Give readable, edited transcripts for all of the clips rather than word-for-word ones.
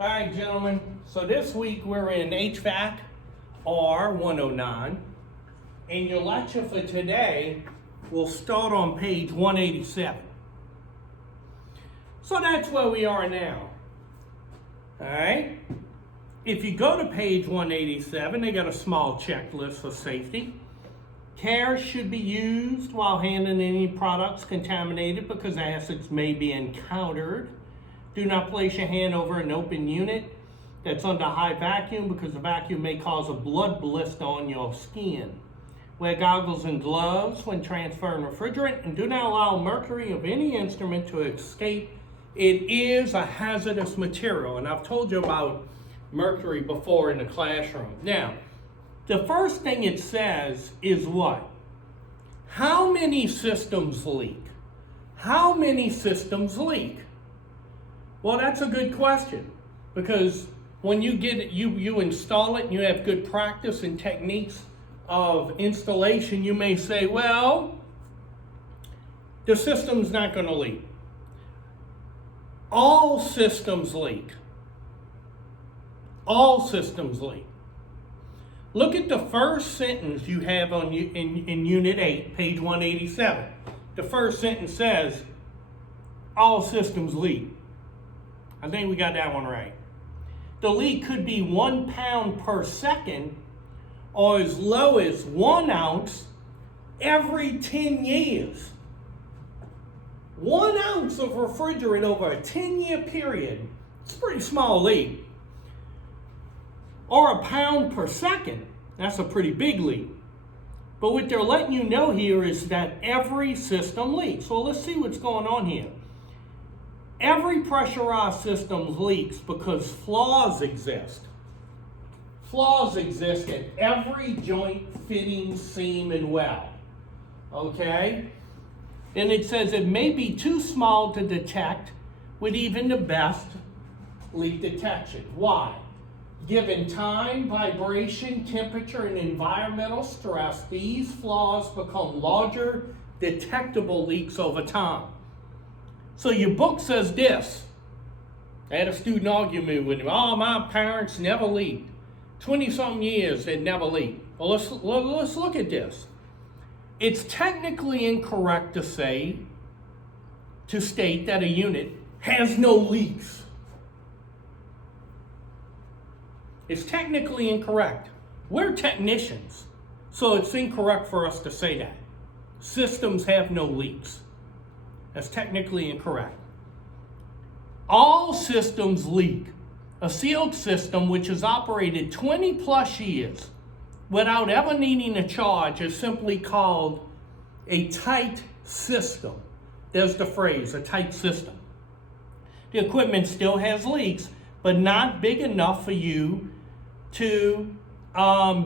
All right, gentlemen, so this week we're in HVACR 109, and your lecture for today will start on page 187. So that's where we are now. All right? If you go to page 187, they got a small checklist for safety. Care should be used while handling any products contaminated because acids may be encountered. Do not place your hand over an open unit that's under high vacuum because the vacuum may cause a blood blister on your skin. Wear goggles and gloves when transferring refrigerant, and do not allow mercury of any instrument to escape. It is a hazardous material, and I've told you about mercury before in the classroom. Now, the first thing it says is what? How many systems leak? How many systems leak? Well, that's a good question, because when you get it, you install it and you have good practice and techniques of installation, you may say, well, the system's not going to leak. All systems leak. All systems leak. Look at the first sentence you have in Unit 8, page 187. The first sentence says, all systems leak. I think we got that one right. The leak could be 1 pound per second or as low as 1 ounce every 10 years. 1 ounce of refrigerant over a 10-year period. It's a pretty small leak. Or 1 pound per second. That's a pretty big leak. But what they're letting you know here is that every system leaks. So let's see what's going on here. Every pressurized system leaks because flaws exist. Flaws exist in every joint, fitting, seam, and well. Okay? And it says it may be too small to detect with even the best leak detection. Why? Given time, vibration, temperature, and environmental stress, these flaws become larger, detectable leaks over time. So your book says this. I had a student argue with me. Oh, my parents never leaked. 20-something years, they never leaked. Well, let's look at this. It's technically incorrect to state that a unit has no leaks. It's technically incorrect. We're technicians, so it's incorrect for us to say that. Systems have no leaks. That's technically incorrect. All systems leak. A sealed system which has operated 20 plus years without ever needing a charge is simply called a tight system. There's the phrase, a tight system. The equipment still has leaks, but not big enough for you to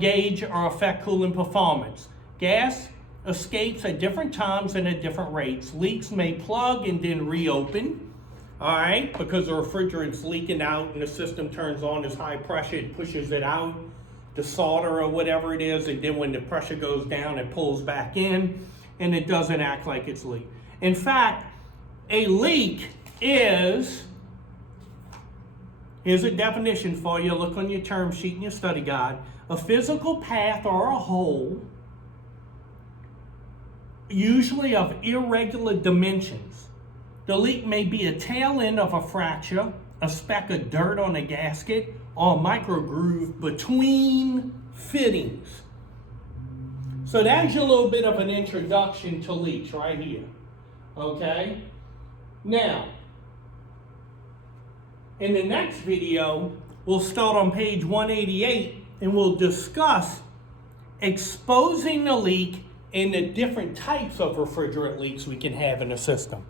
gauge or affect cooling performance. Gas escapes at different times and at different rates. Leaks may plug and then reopen, all right, because the refrigerant's leaking out and the system turns on as high pressure, it pushes it out, the solder or whatever it is, and then when the pressure goes down, it pulls back in, and it doesn't act like it's leak. In fact, a leak is, here's a definition for you, look on your term sheet in your study guide, a physical path or a hole, usually of irregular dimensions. The leak may be a tail end of a fracture, a speck of dirt on a gasket, or a micro groove between fittings. So that's a little bit of an introduction to leaks right here. Okay? Now, in the next video, we'll start on page 188 and we'll discuss exposing the leak and the different types of refrigerant leaks we can have in the system.